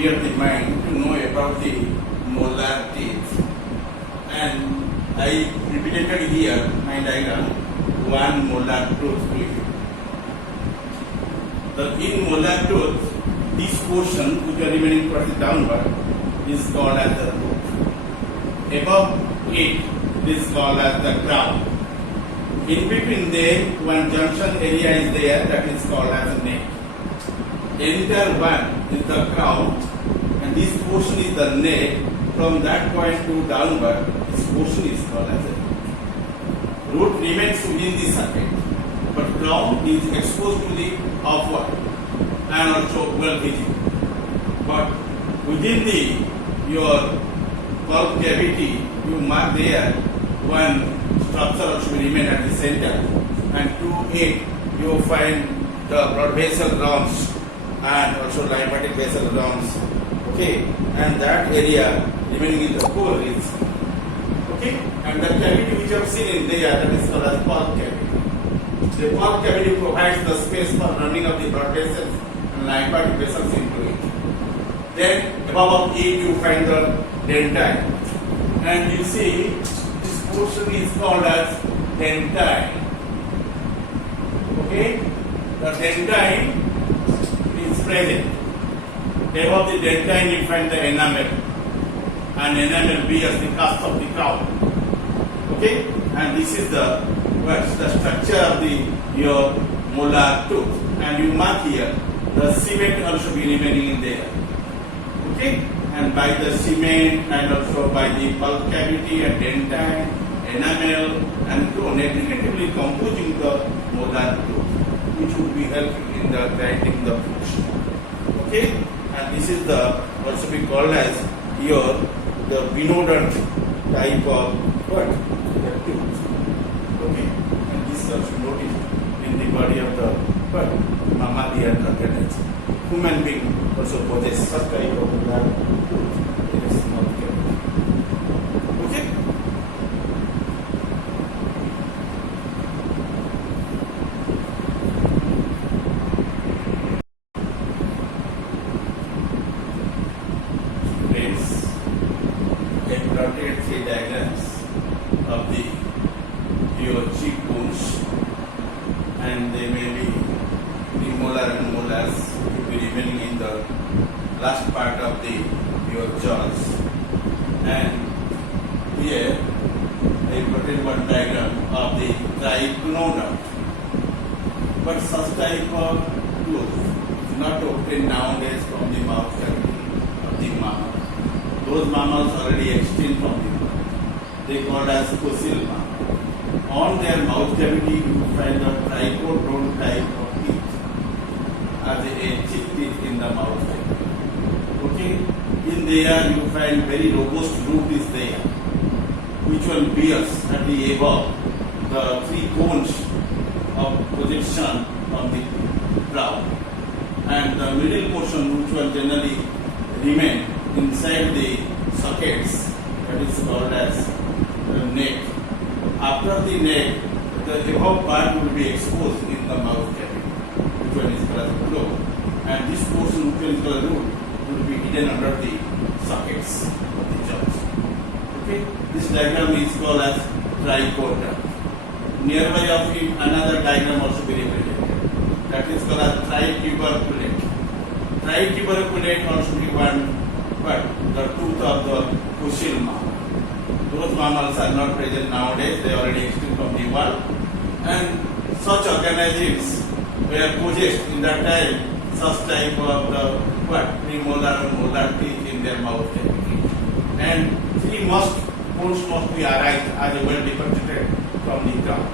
bear the mind to know about the molar teeth. And I repeated here my diagram, one molar tooth to you. The in molar tooth, this portion which are remaining towards the downward is called as the root. Above it is called as the crown. In between them, one junction area is there that is called as a neck. Enter one is the crown and this portion is the neck. From that point to downward, this portion is called as a root. Root remains within the circuit, but crown is exposed to the upward and also well visible. But within your pulp cavity, you mark there one structure also remain at the center, and to it you find the blood vessel rounds and also lymphatic vessel rounds. Okay, and that area remaining in the core is okay, and the cavity which you have seen in there, that is called as pulp cavity. The pulp cavity provides the space for running of the blood vessels and lymphatic vessels into it. Then above it you find the dentine, and you see this portion is called as dentine. Okay, the dentine is present. Above the dentine you find the enamel, and enamel bears the cusp of the crown. Okay, and this is the structure of your molar tooth, and you mark here the cement also be remaining in there. Okay, and by the cement and also by the pulp cavity and dentine, enamel and crown negatively composing the molar tooth, which would be helpful in the grinding the food. Okay, and this is the also be called as the vinodont type of the tooth. Okay, and this is also noticed in the body of the mammalia and the human being also possess such type of tooth in its mouth cavity. Okay. Friends, I plotted 3 diagrams of your cheekbones, and they may be premolar and molars will be remaining in the last part of your jaws. And here I plotted one diagram of the triconodont. But such type of tooth is not obtained nowadays from the mouth cavity of the mammal. Those mammals already extinct from the mouth. They called as fossil mammals. On their mouth cavity you find the triconodont type of teeth as a cheek teeth in the mouth cavity. Okay, in there you find very robust root is there, which one bears at the above the 3 cones of projection of the crown, and the middle portion which will generally remain inside the sockets, that is called as the neck. After the neck, the above part will be exposed in the mouth cavity, which one is called as floor, and this portion which is called root will be hidden under the sockets of the jaws. Okay, this diagram is called as tricorder. Nearby of it another diagram also be represented, that is called as trituberculate. Trituberculate also be one, but the tooth of the fossil mammal. Those mammals are not present nowadays, they are already extinct from the world, and such organisms were possessed in that time such type of the premolar and molar teeth in their mouth cavity, and 3 cones must be arise as a well differentiated from the crown.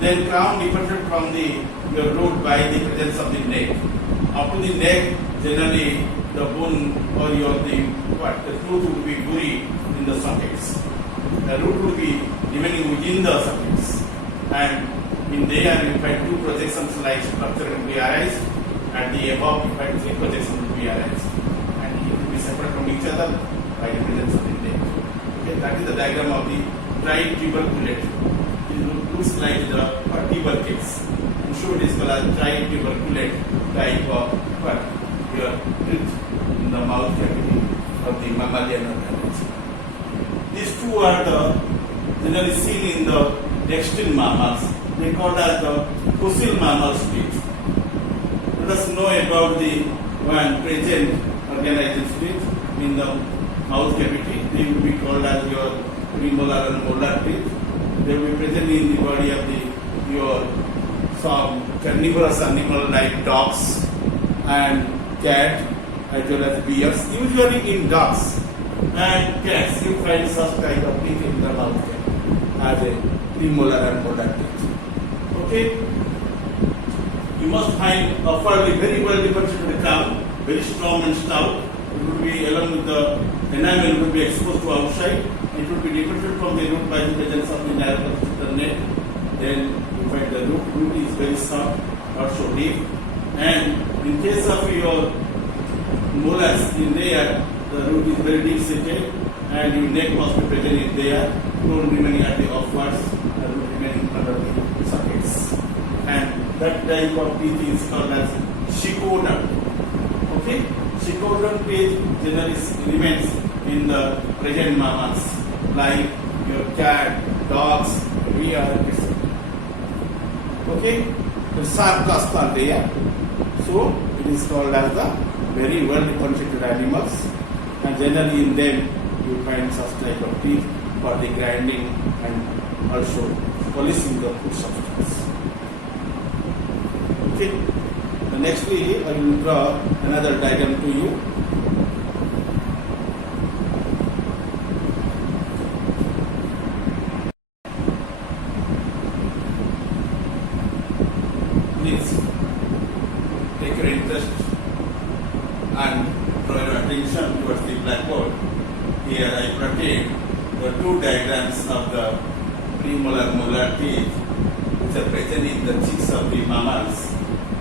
Then crown differentiated from your root by the presence of the neck. Up to the neck, generally the bone or the tooth will be buried in the sockets. The root will be remaining within the sockets, and in there you find 2 projections like structure will be arise. At the above you find 3 projections will be arise, and it will be separate from each other by the presence of the neck. Okay, that is the diagram of the trituberculate. It looks like the tubercles. I'm sure it is called a trituberculate type of your teeth in the mouth cavity of the mammalian organism. These two are generally seen in the extinct mammals. They called as the fossil mammals teeth. Let us know about the one present organism teeth in the mouth cavity. They will be called as your premolar and molar teeth. They will be present in the body of your some carnivorous animal like dogs and cat as well as bears. Usually in dogs and cats you find such kind of teeth in the mouth as a premolar and molar teeth. Okay? You must find a fairly very well differentiated crown, very strong and stout. It would be along with the enamel would be exposed to outside. It would be differentiated from the root by the presence of the narrow constrictor neck. Then you find the root is very soft, also deep. And in case of your molars in there, the root is very deep seated and your neck must be present in there, bone remaining at the upwards, the root remaining under the sockets. And that type of teeth is called as shikoodon. Okay? Shikoodon teeth generally remains in the present mammals like your cat, dogs, deer, etc. Okay? The sharp cusps are there. So it is called as the very well differentiated animals, and generally in them you find such type of teeth for the grinding and also polishing the food substance. Okay. Nextly, I will draw another diagram to you. Please take your interest and draw your attention towards the blackboard. Here I plotted the two diagrams of the premolar molar teeth which are present in the cheeks of the mammals,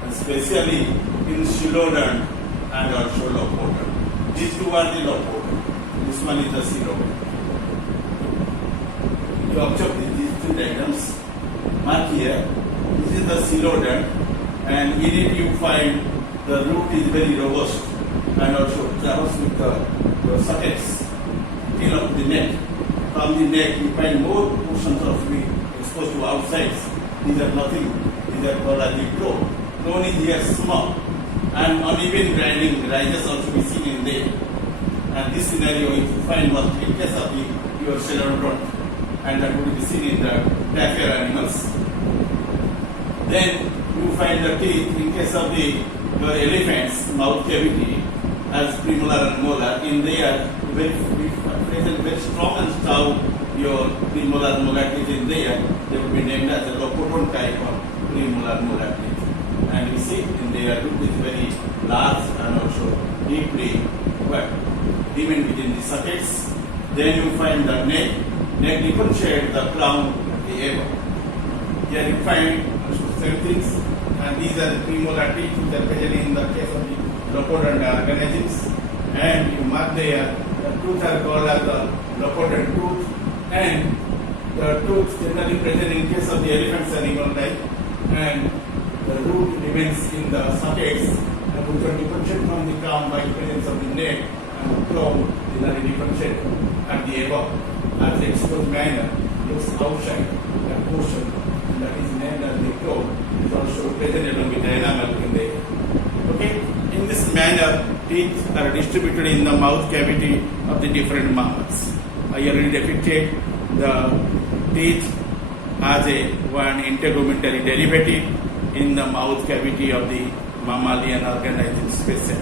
especially in coelodon and also lopodon. These two are the lopodon. This one is the coelodon. You observe these two diagrams. Mark here. This is the coelodon, and in it you find the root is very robust and also travels with the sockets till of the neck. From the neck you find more portions of the exposed to outsides. These are nothing. These are called as the bone. Bone is here small, and uneven grinding rises also be seen in there. And this scenario, if you find was in case of your coelodon, and that would be seen in the tapir animals. Then you find the teeth in case of your elephant's mouth cavity as premolar and molar. In there, very strong and stout your premolar and molar teeth in there. They will be named as a lopodon type of premolar and molar teeth. And we see in their root is very large and also deeply remain within the sockets. Then you find the neck differentiate the crown of the above. Here you find also same things, and these are the premolar teeth which are present in the case of the lopodon organisms. And you mark there the tooth are called as the lopodon tooth, and the tooth generally present in case of the elephant's animal type, and the root remains in the sockets and which are differentiated from the crown by the presence of the neck, and the crown generally differentiated at the above as the exposed manner looks outside that portion that is named as the crown is also present along with the enamel in there. Okay? In this manner, teeth are distributed in the mouth cavity of the different mammals. I already depicted the teeth as a one integumentary derivative in the mouth cavity of the mammalian organism species.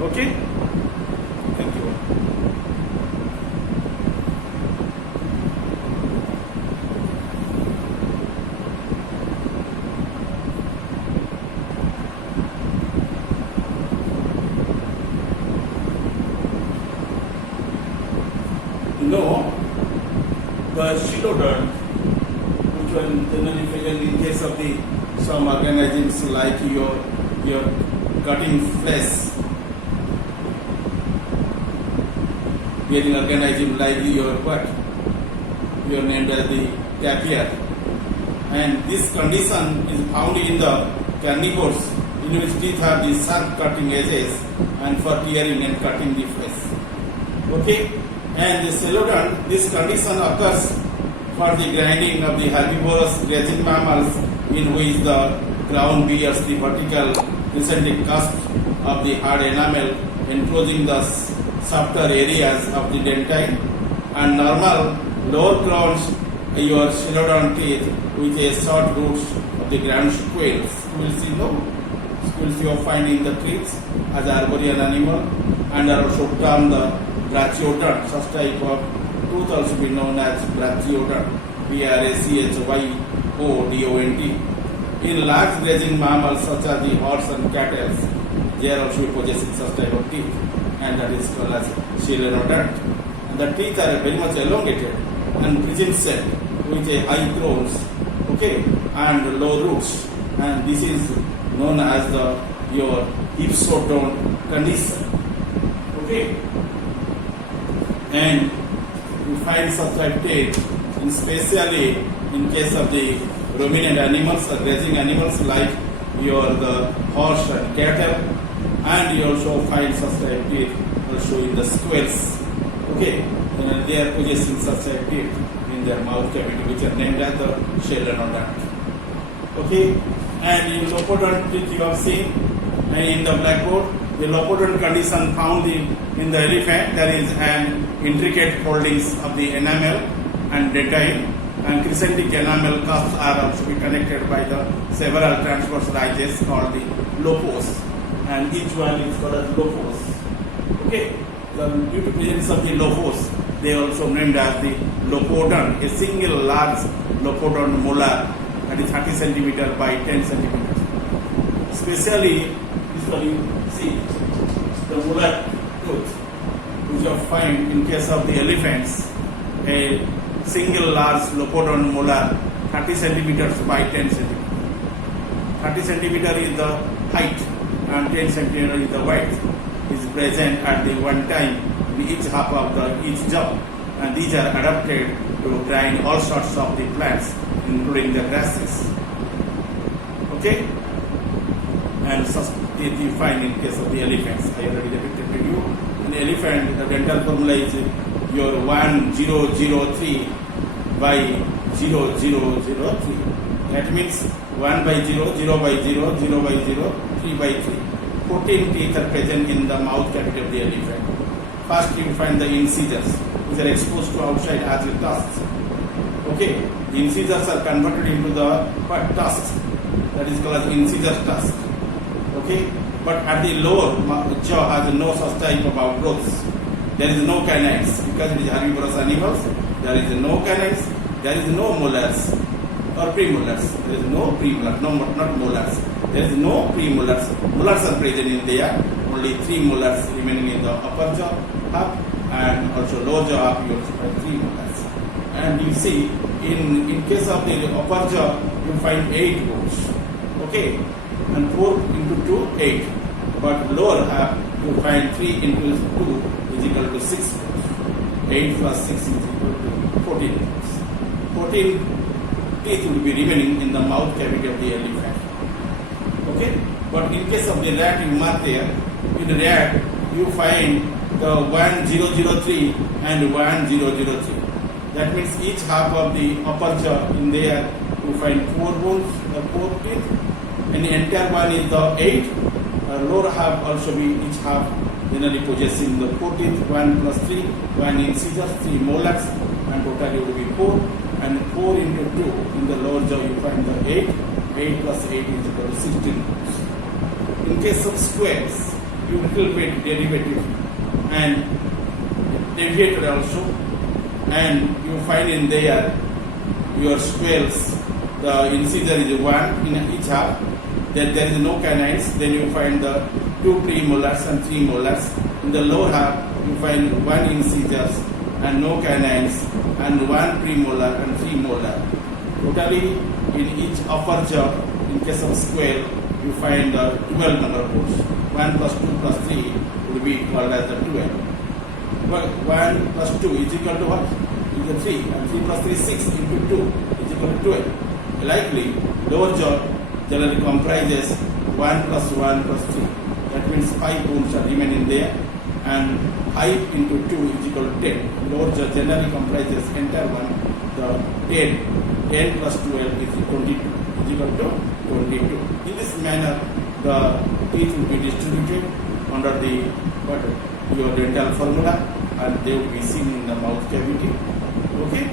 Okay? Thank you. No, the coelodon, which one generally present in case of the some organisms like your cutting flesh, bearing organism like your you are named as the tapir, and this condition is found in the carnivores in which teeth have the sharp cutting edges and for tearing and cutting the flesh. Okay, and the celodont, this condition occurs for the grinding of the herbivorous grazing mammals in which the crown bears the vertical descending cusp of the hard enamel enclosing the softer areas of the dentine, and normal lower crowns your celodont teeth with a short roots of the ground squills. Squills you find in the trees as arboreal animal and are also termed the brachiodont. Such type of tooth also be known as brachiodont. brachiodont. In large grazing mammals such as the horse and cattle, they are also possessing such type of teeth, and that is called as coelonodont. And the teeth are very much elongated and present set with a high crowns, okay, and low roots, and this is known as your hypsodont condition, okay. And you find such type teeth, especially in case of the ruminant animals or grazing animals like the horse and cattle, and you also find such type teeth also in the squirrels, okay. They are possessing such type teeth in their mouth cavity, which are named as the coelonodont, okay. And in lopodont teeth you have seen, and in the blackboard, the lopodont condition found in the elephant, there is an intricate foldings of the enamel and dentine, and crescentic enamel cusps are also connected by the several transverse ridges called the lopos, and each one is called as lopos, okay. Due to presence of the lopos, they are also named as the lopodont, a single large lopodont molar that is 30 cm by 10 cm. Especially, this one you see, the molar tooth, which you find in case of the elephants, a single large lopodont molar 30 cm by 10 cm. 30 cm is the height and 10 cm is the width, is present at the one time in each half of each jaw, and these are adapted to grind all sorts of the plants, including the grasses, okay. And such teeth you find in case of the elephants. I already depicted to you. In the elephant, the dental formula is your 1003 by 0003. That means 1 by 0, 0 by 0, 0 by 0, 3 by 3. 14 teeth are present in the mouth cavity of the elephant. First you find the incisors, which are exposed to outside as the tusks. Okay, the incisors are converted into the tusks, that is called as incisor tusk. Okay, but at the lower jaw has no such type of outgrowths. There is no canines because it is herbivorous animals. There is no canines. There is no molars or premolars. There is no premolars, no, not molars. There is no premolars. Molars are present in there. Only 3 molars remaining in the upper jaw half, and also lower jaw half. You also find 3 molars. And you see, in case of the upper jaw, you find 8 bones. Okay, and 4 into 2, 8. But lower half, you find 3 into 2 is equal to 6 bones. 8 plus 6 is equal to 14 bones. 14 teeth will be remaining in the mouth cavity of the elephant. Okay, but in case of the rat, you mark there. In rat, you find the 1003 and 1003. That means each half of the upper jaw in there, you find 4 bones, 4 teeth, and the entire one is the 8. Lower half also be each half generally possessing the 4 teeth, 1 plus 3, 1 incisors, 3 molars, and totally would be 4. And 4 into 2 in the lower jaw you find the 8. 8 plus 8 is equal to 16 bones. In case of squares, you little bit derivative and deviated also, and you find in there your squares, the incisor is 1 in each half. Then there is no canines. Then you find the 2 premolars and 3 molars. In the lower half, you find 1 incisors and no canines, and 1 premolar and 3 molar. Totally, in each upper jaw, in case of square, you find the 12 number of bones. 1 plus 2 plus 3 would be called as the 12. But 1 plus 2 is equal to what? Is the 3, and 3 plus 3 is 6 into 2 is equal to 12. Likely, lower jaw generally comprises 1 plus 1 plus 3. That means 5 bones are remaining there, and 5 into 2 is equal to 10. Lower jaw generally comprises entire one. The 10 plus 12 is 22, is equal to 22. In this manner, the teeth will be distributed under the your dental formula, and they will be seen in the mouth cavity. Okay?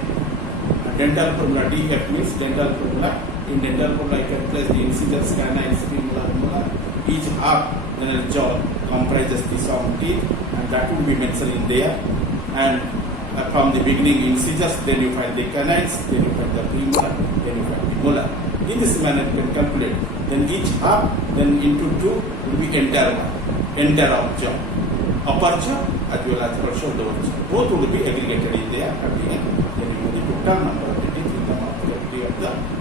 Dental formula, DF means dental formula. In dental formula, you can place the incisors, canines, premolar, molar. Each half the jaw comprises the some teeth, and that will be mentioned in there. And from the beginning incisors, then you find the canines, then you find the premolar, then you find the molar. In this manner, you can calculate. Then each half, then into 2 will be entire one, entire of jaw, upper jaw as well as also lower jaw. Both will be aggregated in there at the end. Then you know the total number of the teeth in the mouth cavity of the